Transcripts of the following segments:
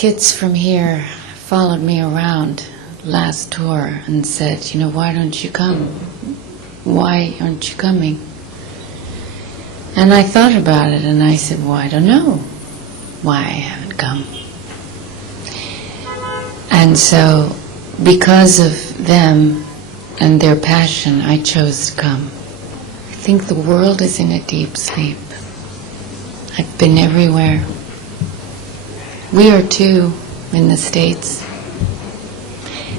kids from here followed me around last tour and said, why don't you come? Why aren't you coming? And I thought about it and I said, well, I don't know why I haven't come. And so, because of them and their passion, I chose to come. I think the world is in a deep sleep. I've been everywhere. We are too in the States.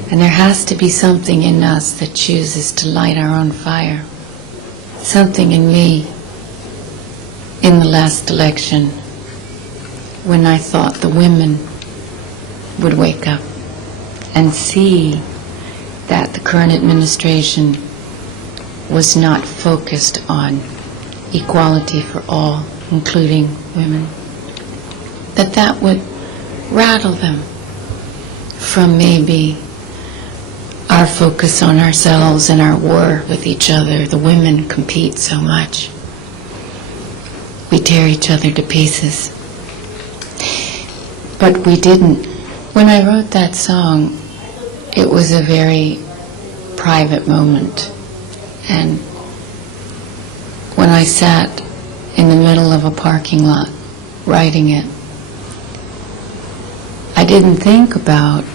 And there has to be something in us that chooses to light our own fire. Something in me in the last election when I thought the women would wake up and see that the current administration was not focused on equality for all, including women, that would rattle them from maybe our focus on ourselves and our war with each other. The women compete so much. We tear each other to pieces. But we didn't. When I wrote that song, it was a very private moment. And when I sat in the middle of a parking lot writing it, I didn't think about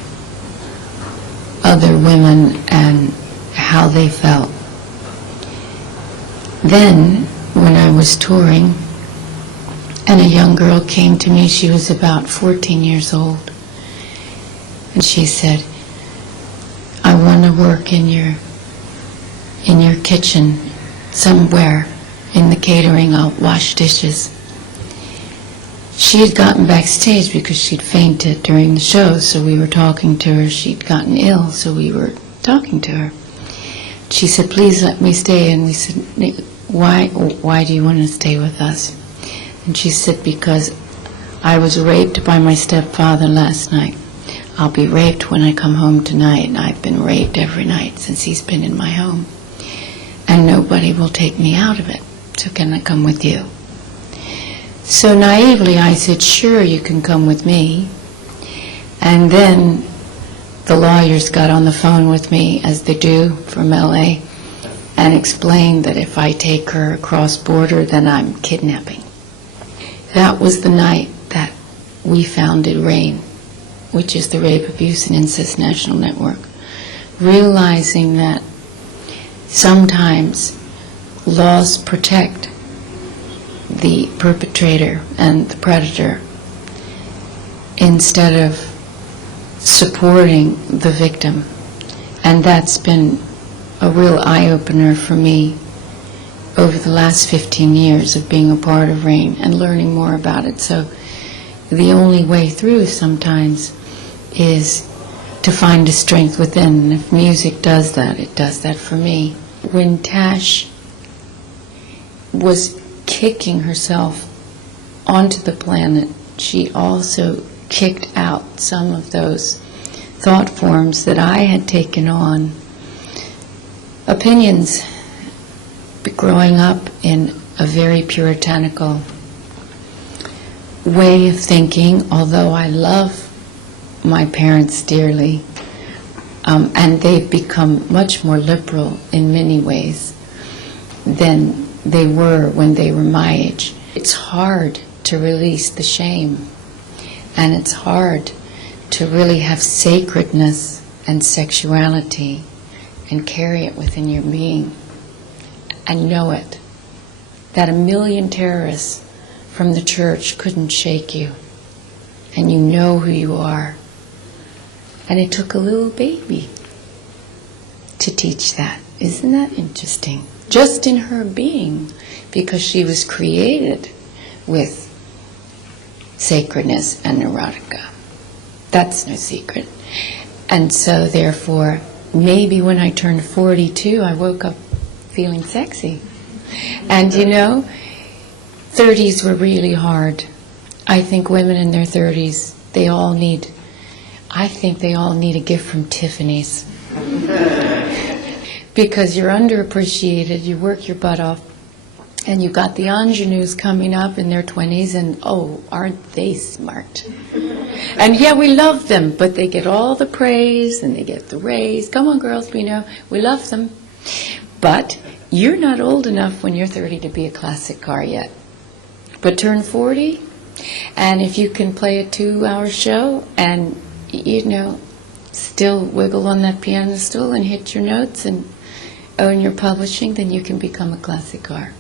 other women and how they felt. Then, when I was touring, and a young girl came to me, she was about 14 years old, and she said, I want to work in your kitchen somewhere in the catering. I'll wash dishes. She had gotten backstage because she'd fainted during the show, so we were talking to her. She'd gotten ill, so we were talking to her. She said, please let me stay. And we said, why do you want to stay with us? And she said, because I was raped by my stepfather last night. I'll be raped when I come home tonight. And I've been raped every night since he's been in my home. And nobody will take me out of it. So can I come with you? So naively I said, sure, you can come with me. And then the lawyers got on the phone with me, as they do from LA, and explained that if I take her across border, then I'm kidnapping. That was the night that we founded RAIN, which is the Rape, Abuse, and Incest National Network, realizing that sometimes laws protect the perpetrator and the predator instead of supporting the victim. And that's been a real eye-opener for me over the last 15 years of being a part of RAIN and learning more about it. So the only way through sometimes is to find a strength within. And if music does that, it does that for me. When Tash was kicking herself onto the planet, she also kicked out some of those thought forms that I had taken on. Opinions, growing up in a very puritanical way of thinking, although I love my parents dearly, and they've become much more liberal in many ways than they were when they were my age. It's hard to release the shame, and it's hard to really have sacredness and sexuality and carry it within your being and know it, that 1 million terrorists from the church couldn't shake you, and you know who you are. And it took a little baby to teach that. Isn't that interesting? Just in her being, because she was created with sacredness and erotica. That's no secret. And so therefore, maybe when I turned 42, I woke up feeling sexy. And 30s were really hard. I think women in their 30s, I think they all need a gift from Tiffany's. Because you're underappreciated, you work your butt off, And you got the ingenues coming up in their 20s, and oh, aren't they smart? And yeah, we love them, but they get all the praise and they get the raise. Come on, girls, we know, we love them. But you're not old enough when you're 30 to be a classic car yet. But turn 40, and if you can play a 2-hour show and, still wiggle on that piano stool and hit your notes and own your publishing, then you can become a classic car.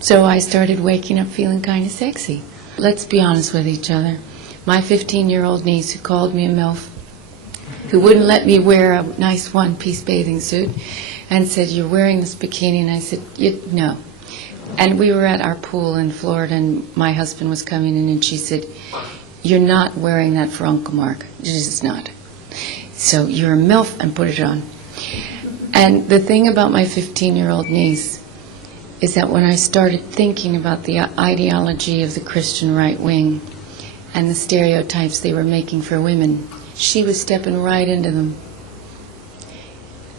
So I started waking up feeling kind of sexy. Let's be honest with each other. My 15-year-old niece who called me a MILF, who wouldn't let me wear a nice one-piece bathing suit, and said, "You're wearing this bikini," and I said, "No." And we were at our pool in Florida, and my husband was coming in, and she said, "You're not wearing that for Uncle Mark. You're just not. So you're a MILF, and put it on." And the thing about my 15-year-old niece is that when I started thinking about the ideology of the Christian right wing and the stereotypes they were making for women, she was stepping right into them.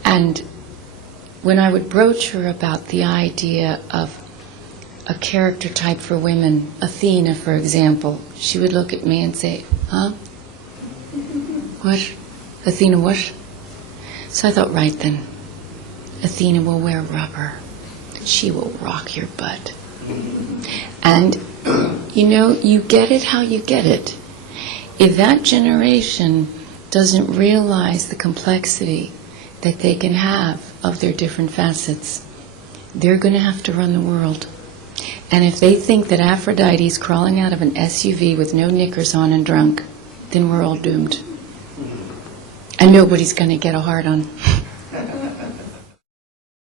And when I would broach her about the idea of a character type for women, Athena, for example, she would look at me and say, "Huh? What? Athena what?" So I thought, right then, Athena will wear rubber. She will rock your butt. And, you get it how you get it. If that generation doesn't realize the complexity that they can have of their different facets, they're going to have to run the world. And if they think that Aphrodite's crawling out of an SUV with no knickers on and drunk, then we're all doomed. And nobody's going to get a hard on.